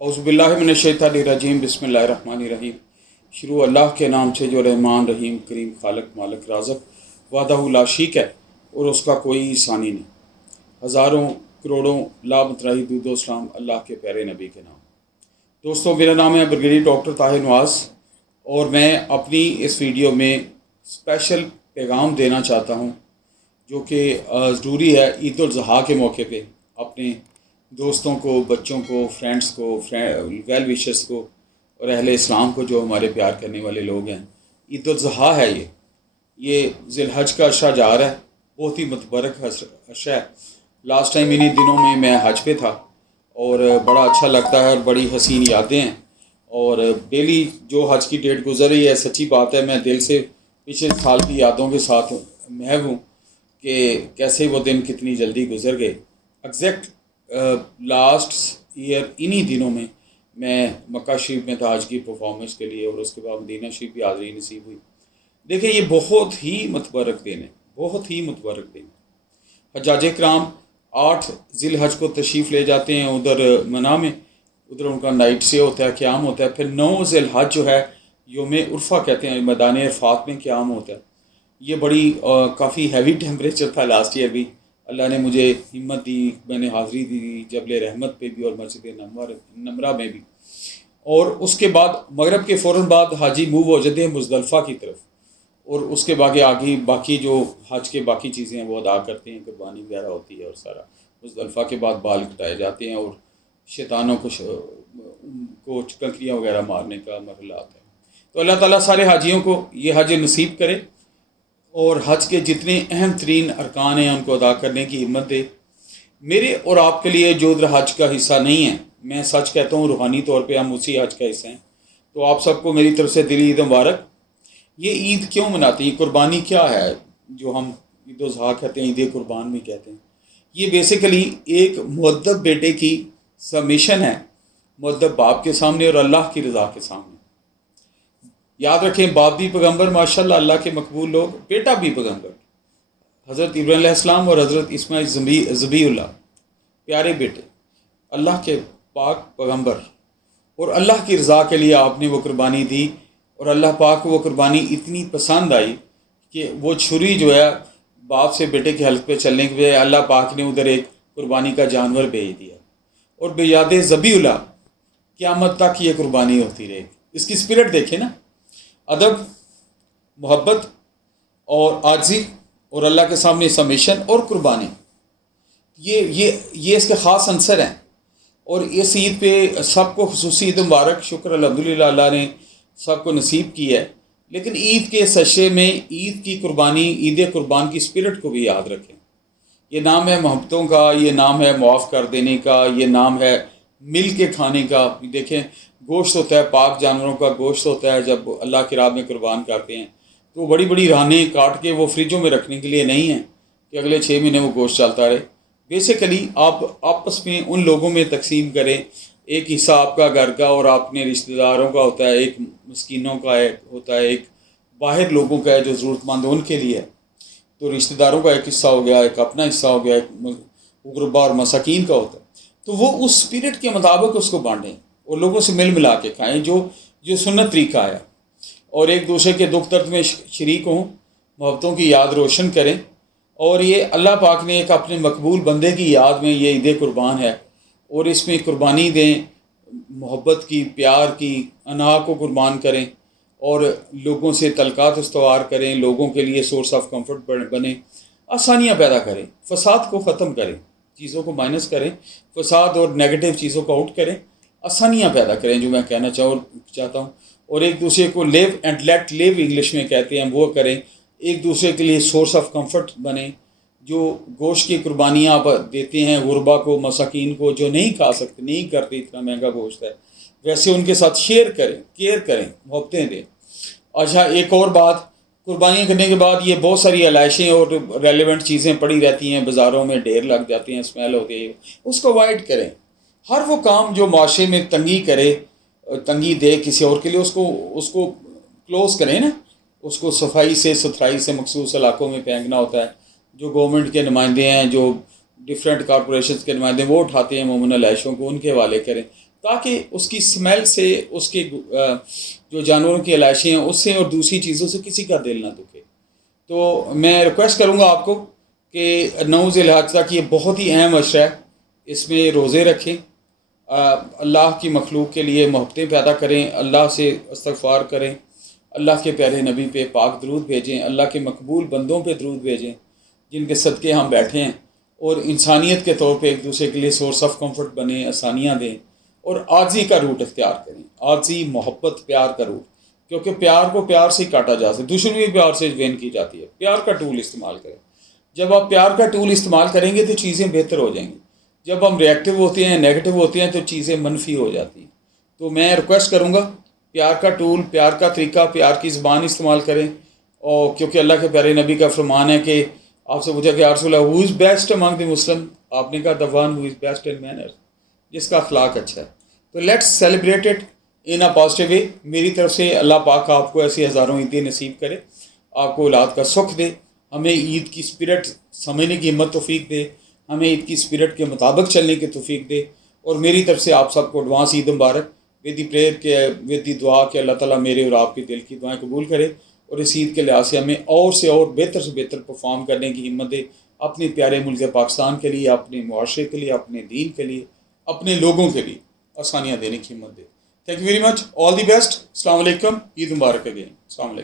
औज़ुबिल्लाहि मिनश्शैतानिर्रजीम बिस्मिल्लाहिर्रहमानिर्रहीम। शुरू अल्लाह के नाम से जो रहमान रहीम करीम खालक मालिक राज़क वादहु ला शरीक है और उसका कोई सानी नहीं। हज़ारों करोड़ों लामतराही दुरूद सलाम अल्लाह के प्यारे नबी के नाम। दोस्तों, मेरा नाम है ब्रिगेडियर डॉक्टर ताहिर नवाज़ और मैं अपनी इस वीडियो में स्पेशल पैगाम देना चाहता हूँ जो कि ज़रूरी है ईद उल ज़ुहा के मौके पे अपने दोस्तों को, बच्चों को, फ्रेंड्स को, वेल विशर्स को और अहले इस्लाम को जो हमारे प्यार करने वाले लोग हैं। ईद उल ज़ुहा है ये ज़िलहज का अशरा जा रहा है, बहुत ही मुतबरक अशरा है। लास्ट टाइम इन्हीं दिनों में मैं हज पे था और बड़ा अच्छा लगता है और बड़ी हसीन यादें हैं। और डेली जो हज की डेट गुजर रही है, सच्ची बात है, मैं दिल से पिछले साल की यादों के साथ महव हूँ कि कैसे वो दिन कितनी जल्दी गुजर गए। एग्जैक्ट लास्ट ईयर इन्हीं दिनों में मैं मक्का शरीफ में था हज की परफॉर्मेंस के लिए और उसके बाद मदीना शरीफ की हाज़री नसीब हुई। देखिए, ये बहुत ही मुतबरक दिन है, बहुत ही मुतबरक दिन। हज्जाज कराम 8 ज़िलहज को तशरीफ़ ले जाते हैं उधर मना में, उधर उनका नाइट से होता है, क़याम होता है। फिर 9 ज़िलहज जो है योम उर्फ़ा कहते हैं, मैदान अरफ़ात में क़याम होता है। ये बड़ी काफ़ी हैवी टेम्परेचर था लास्ट ईयर भी। अल्लाह ने मुझे हिम्मत दी, मैंने हाज़री दी जबल रहमत पे भी और मस्जिद नमरा में भी। और उसके बाद मगरब के फ़ौरन बाद हाजी मूव हो जाते हैं मुज़दलिफ़ा की तरफ और उसके आगे बाकी जो हज के बाकी चीज़ें हैं वो अदा करते हैं, कुर्बानी वगैरह होती है और सारा। मुज़दलिफ़ा के बाद बाल कटाए जाते हैं और शैतानों को कंकरियाँ वगैरह मारने का मरहला आता है। तो अल्लाह ताला सारे हाजियों को ये हज नसीब करे और हज के जितने अहम तरीन अरकान हैं उनको अदा करने की हिम्मत दे। मेरे और आपके लिए जो हज का हिस्सा नहीं है, मैं सच कहता हूँ रूहानी तौर पे हम उसी हज का हिस्सा हैं। तो आप सबको मेरी तरफ से दिली ईद मुबारक। ये ईद क्यों मनाते हैं, कुर्बानी क्या है जो हम ईद उल ज़ुहा कहते हैं, ईद कुर्बान भी कहते हैं। ये बेसिकली एक मुअद्दब बेटे की सबमिशन है, मुअद्दब बाप के सामने और अल्लाह की रज़ा के सामने। याद रखें, बाप भी पैगम्बर माशाल्लाह अल्लाह के मकबूल लोग, बेटा भी पैगम्बर, हज़रत इब्राहीम अलैहिस्सलाम और हज़रत इस्माईल ज़बीउल्लाह प्यारे बेटे, अल्लाह के पाक पैगम्बर। और अल्लाह की रज़ा के लिए आपने वो कुर्बानी दी और अल्लाह पाक को वो कुर्बानी इतनी पसंद आई कि वो छुरी जो है बाप से बेटे के हल्क पे चलने के बजाय अल्लाह पाक ने उधर एक कुर्बानी का जानवर भेज दिया और बेयाद ज़बीउल्लाह क़यामत तक ये कुर्बानी होती रहेगी। इसकी स्पिरिट देखें ना, अदब, मोहब्बत और आजी और अल्लाह के सामने सबमिशन और कुर्बानी, ये इसके ख़ास अंसर हैं। और इस ईद पे सबको खुसूसी ईद मुबारक, शुक्र अल्हम्दुलिल्लाह अल्लाह ने सबको नसीब की है। लेकिन ईद के सशे में ईद की कुर्बानी, ईद कुर्बान की स्पिरिट को भी याद रखें। ये नाम है मोहब्बतों का, ये नाम है मुआफ़ कर देने का, ये नाम है मिल के खाने का। देखें, गोश्त होता है, पाक जानवरों का गोश्त होता है, जब अल्लाह की राह में कुर्बान करते हैं तो बड़ी बड़ी रानें काट के वो फ्रिजों में रखने के लिए नहीं है कि अगले 6 महीने वो गोश्त चलता रहे। बेसिकली आप आपस में उन लोगों में तकसीम करें, एक हिस्सा आपका घर का और अपने रिश्तेदारों का होता है, एक मस्कीनों का होता है, एक बाहर लोगों का है जो ज़रूरतमंद उनके लिए है। तो रिश्तेदारों का एक हिस्सा हो गया, एक अपना हिस्सा हो गया, एक गुरबा और मसाकीन का होता है। तो वो उस स्पिरिट के मुताबिक उसको बांटें और लोगों से मिल मिला के खाएँ, जो सुन्नत तरीका है। और एक दूसरे के दुख दर्द में शरीक हों, मोहब्बतों की याद रोशन करें। और ये अल्लाह पाक ने एक अपने मकबूल बंदे की याद में ये ईद कुर्बान है और इसमें कुर्बानी दें, मोहब्बत की, प्यार की, अना को कुर्बान करें और लोगों से तलकात इस्तवार करें, लोगों के लिए सोर्स ऑफ कंफर्ट बने, आसानियाँ पैदा करें, फसाद को ख़त्म करें, चीज़ों को माइनस करें, फसाद और नेगेटिव चीज़ों को आउट करें, आसानियाँ पैदा करें, जो मैं कहना चाहता हूँ। और एक दूसरे को live and let live English में कहते हैं, वो करें। एक दूसरे के लिए सोर्स ऑफ कंफर्ट बने। जो गोश्त की कुर्बानियाँ आप देते हैं गुरबा को, मसाकीन को, जो नहीं खा सकते, नहीं करते, इतना महंगा गोश्त है, वैसे उनके साथ शेयर करें, केयर करें, मोहब्बतें दें। अच्छा, एक और बात, कुर्बानियाँ करने के बाद ये बहुत सारी अलाइशें और रेलेवेंट चीज़ें पड़ी रहती हैं, बाज़ारों में ढेर लग जाती हैं, स्मेल होती है, उसको अवॉइड करें। हर वो काम जो माशरे में तंगी करे, तंगी दे किसी और के लिए, उसको क्लोज़ करें ना, उसको सफाई से सुथराई से मखसूस इलाकों में फेंकना होता है। जो गवर्नमेंट के नुमाइंदे हैं, जो डिफरेंट कॉरपोरेशन के नुमाइंदे, वो उठाते हैं मोमिन अलाइशों को, उनके हवाले करें। تاکہ اس کی سمیل سے اس کے جو جانوروں کی علائشیں ہیں اس سے اور دوسری چیزوں سے کسی کا دل نہ دکھے۔ تو میں ریکویسٹ کروں گا آپ کو کہ 9 ذی الحجہ تک یہ بہت ہی اہم عشرہ ہے، اس میں روزے رکھیں، اللہ کی مخلوق کے لیے محبتیں پیدا کریں، اللہ سے استغفار کریں، اللہ کے پیارے نبی پہ پاک درود بھیجیں، اللہ کے مقبول بندوں پہ درود بھیجیں جن کے صدقے ہم بیٹھے ہیں، اور انسانیت کے طور پہ ایک دوسرے کے لیے سورس آف کمفرٹ بنیں، آسانیاں دیں، اور عاجزی کا روٹ اختیار کریں، عاجزی، محبت، پیار کا روٹ، کیونکہ پیار کو پیار سے ہی کاٹا جا سکتا ہے، دشمنی بھی پیار سے وین کی جاتی ہے۔ پیار کا ٹول استعمال کریں، جب آپ پیار کا ٹول استعمال کریں گے تو چیزیں بہتر ہو جائیں گی، جب ہم ریئیکٹیو ہوتے ہیں، نیگیٹو ہوتے ہیں، تو چیزیں منفی ہو جاتی ہیں۔ تو میں ریکویسٹ کروں گا پیار کا ٹول، پیار کا طریقہ، پیار کی زبان استعمال کریں، اور کیونکہ اللہ کے پیارے نبی کا فرمان ہے کہ آپ سے پوچھا کہ یا رسول اللہ ہو از بیسٹ امانگ دی مسلم، آپ نے کہا the one who is best in manners، جس کا اخلاق اچھا ہے۔ تو let's celebrate it in a positive way. میری طرف سے اللہ پاک آپ کو ایسی ہزاروں عیدیں نصیب کرے، آپ کو اولاد کا سکھ دے، ہمیں عید کی اسپرٹ سمجھنے کی ہمت توفیق دے، ہمیں عید کی اسپرٹ کے مطابق چلنے کی توفیق دے، اور میری طرف سے آپ سب کو advance Eid Mubarak, with the prayer کے، ود دی دعا کہ اللہ تعالیٰ میرے اور آپ کے دل کی دعائیں قبول کرے، اور اس عید کے لحاظ سے ہمیں اور سے اور بہتر سے بہتر پرفارم کرنے کی ہمت دے، اپنے پیارے ملک پاکستان کے لیے، اپنے معاشرے کے لیے، اپنے دین کے لیے، اپنے لوگوں کے لیے آسانیاں دینے کی ہمت دے۔ Thank you very much, all the best, السلام علیکم، عید مبارک اگین، السلام علیکم۔